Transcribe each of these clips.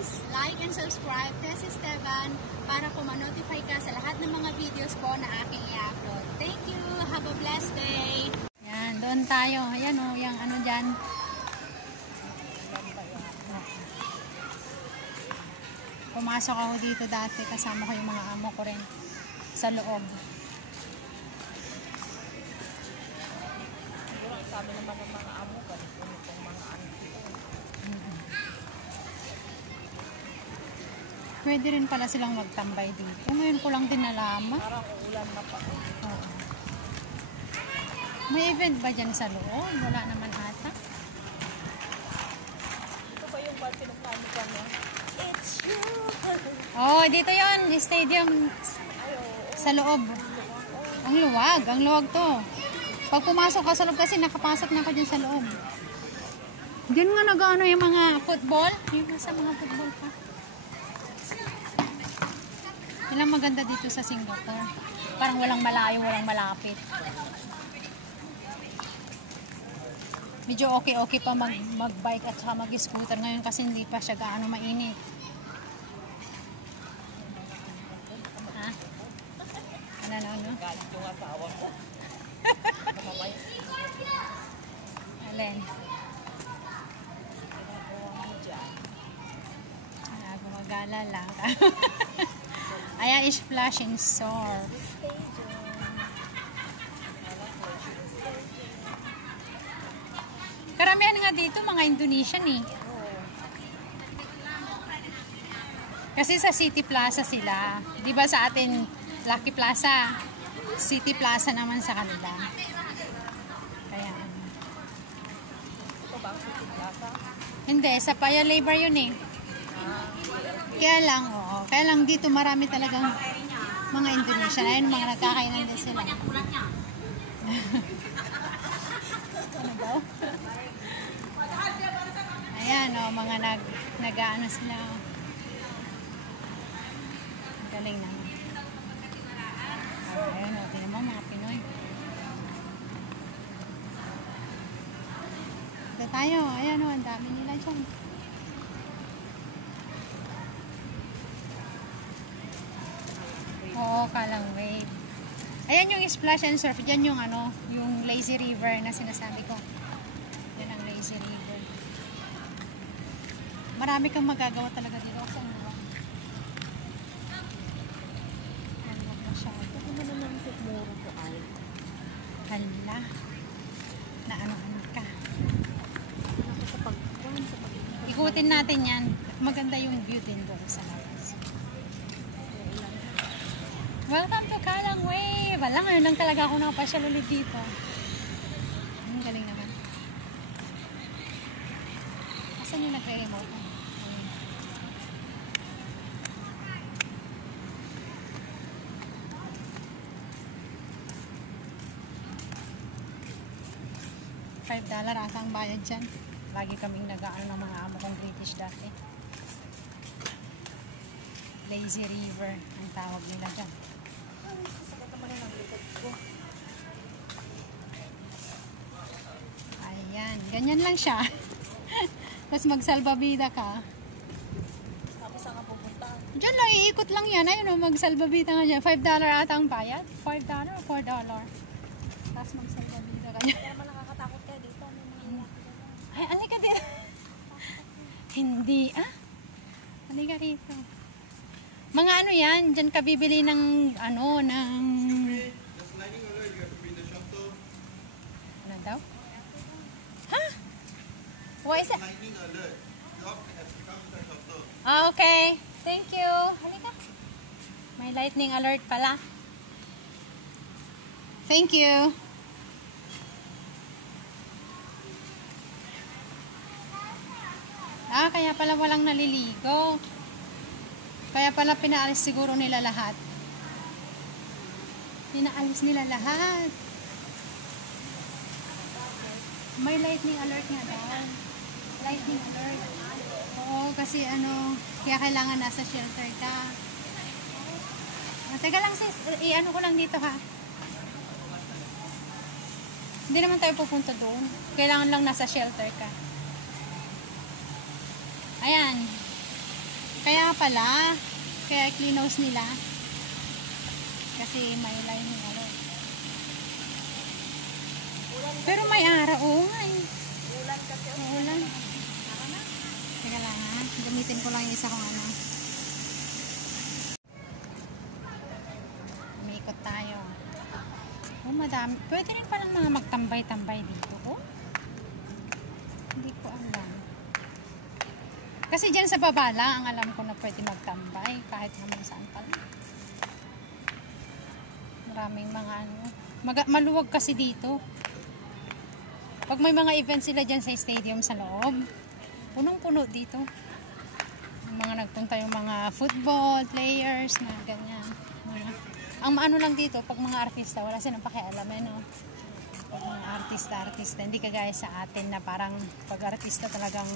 please like and subscribe Tess Esteban para po ma-notify ka sa lahat ng mga videos po na aking i-upload. Thank you! Have a blessed day! Yan, doon tayo. Ayan o, yung ano dyan. Pumasok ako dito dati, kasama ko yung mga amo ko rin sa loob. Sabi naman ng mga amo ko, itong mga ano. Pwede rin pala silang magtambay dito. Ngayon ko lang din nalaman. Parang ulan na pa. Oo. May event ba dyan sa loob? Wala naman ata. Ito ba yung bal pinuplano ko no? It's you! Oh, dito yon stadium sa loob. Ang luwag to. Pag pumasok ka sa loob kasi nakapasok na ako dyan sa loob. Diyan nga nag-ano yung mga football. Yung sa mga football pa. Yan ang maganda dito sa Singapore. Parang walang malayo, walang malapit. Medyo okay pa mag-bike at saka mag-scooter ngayon kasi hindi pa siya gaano mainit. Ha? Ano? Galit yung asawa ko. Alin? Gumagala lang. Ayan is flashing surf. Karamihan nga dito mga Indonesian eh. Kasi sa City Plaza sila. Di ba sa atin Lucky Plaza? City Plaza naman sa kanila. Kaya Ito ba ang City Plaza? hindi, sa Paya Labor yun eh. Kaya lang dito marami talagang mga Indonesian. Ayun, mga nagkakainan din sila. Ano daw? Ayan, mga nag-ano sila. Galing naman. Ayun, tingnan mo mga Pinoy. Ito tayo. Ayan, ang dami nila dyan. Oo, Kalang Wave. Ayan yung splash and surf. Diyan yung yung lazy river na sinasabi ko. Yan ang lazy river. Marami kang magagawa talaga dito. Saan mo? Ano ba siya? Ito naman naman sa muro ko ay. Hala. Na ano ka. Sa pagkuhan, sa pagkuhan. Ikutin natin yan. Maganda yung view din doon sa labas. Welcome to Kalang Wave! Wala, ngayon lang talaga ako nakapasyal ulit dito. Ang galing naman. Asan yung nagre-remote? $5 ata ang bayad dyan. Lagi kaming nag-aano ng mga amo kong British dati. Lazy River ang tawag nila dyan. Ayan, ganyan lang siya. Tapos magsalbabida ka. Tapos saan ka pupunta? Diyan lang, iikot lang yan. Ayun o, magsalbabida ka dyan. $5 ata ang bayad. $5 o $4. Tapos magsalbabida ka dyan. Kaya naman nakakatakot kayo dito. Ay, alika dito. Hindi, alika dito. Mga ano yan, dyan ka bibili ng, ng... Ano daw? Ha? What is it? Lightning alert. Drop has become the shelter. Okay. Thank you. Halika. May lightning alert pala. Thank you. Kaya pala walang naliligo. Kaya pala pinaalis siguro nila lahat. Pinaalis nila lahat. May lightning alert nga daw. Lightning alert. Oo, kasi kaya kailangan nasa shelter ka. Teka lang sis, ko lang dito ha. Hindi naman tayo pupunta doon. Kailangan lang nasa shelter ka. Ayan. pala. Kaya cleanhouse nila. Kasi may line yung ano. Pero may araw. Oo nga eh. Ulan kasi. Ulan. Teka lang ha. Gamitin ko lang yung isa kong ano. Umiikot tayo. Oh, madami. Pwede rin palang mga magtambay-tambay dito. Oh? Hindi ko alam. Kasi dyan sa baba lang, ang alam ko na pwede magtambay. Kahit naman saan pala. Maraming mga ano. Maluwag kasi dito. Pag may mga events sila dyan sa stadium sa loob, punong-puno dito. Yung mga nagpunta yung mga football players, mga ganyan. Ang maano lang dito, pag mga artista, wala silang pakialam, no? Pag mga artista, hindi kagaya sa atin na parang pag artista talagang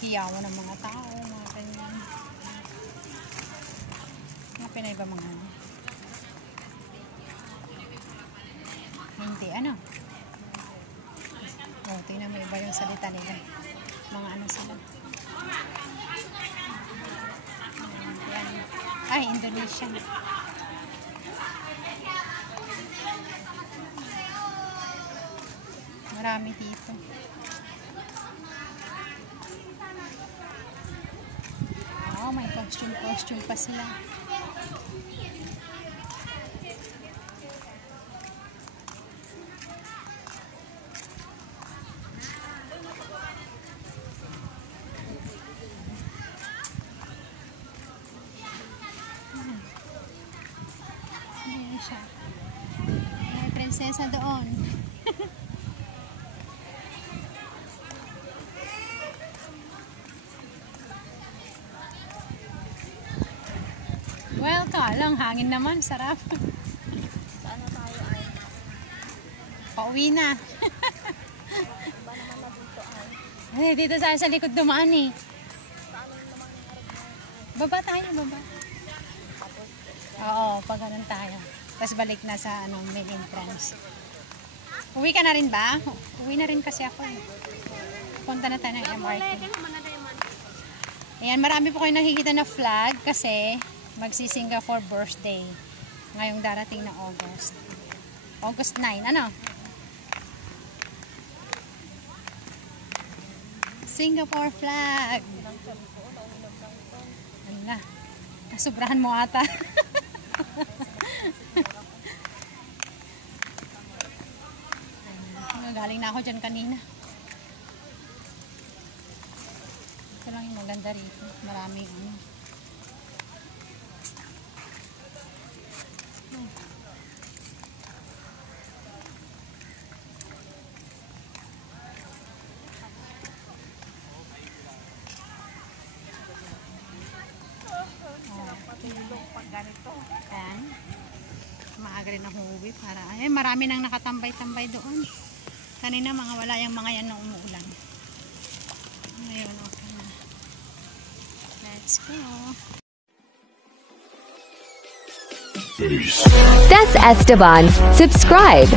hiyawan ng mga tao, mga ganyan. Mga Pinay ba mga ano? Hindi, ano? Oh, tingnan mo iba yung salita nila. Mga ano sila. Yan. Ay, Indonesian. Marami dito. Oh, may costume pa sila. Ayan siya. May prinsesa doon. Well, kalang hangin naman, sarap. Saan na tayo ay? Pauwi na. Iba naman na dito ay. Eh, dito sa likod dumaan eh. Saan yung naman yung harap na? Baba tayo, baba. Tapos, Oo, pag ganun tayo. Tapos balik na sa ano, main entrance. Uwi ka na rin ba? Uwi na rin kasi ako eh. Punta na tayo ng MRT. Ayan, marami po kayo nakikita na flag kasi magsi-Singapore birthday ngayong darating na August. August 9, ano? Singapore flag. Ala, nasubrahan mo ata. Galing na ako dyan kanina. Ito lang yung maganda rito. Maraming ano. Ayan. Maaga rin ako uwi para ay marami nang nakatambay-tambay doon. Kanina mga wala yung mga yan na umuulan. Ngayon okay na. Let's go. That's Esteban. Subscribe.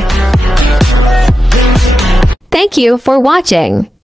Thank you for watching.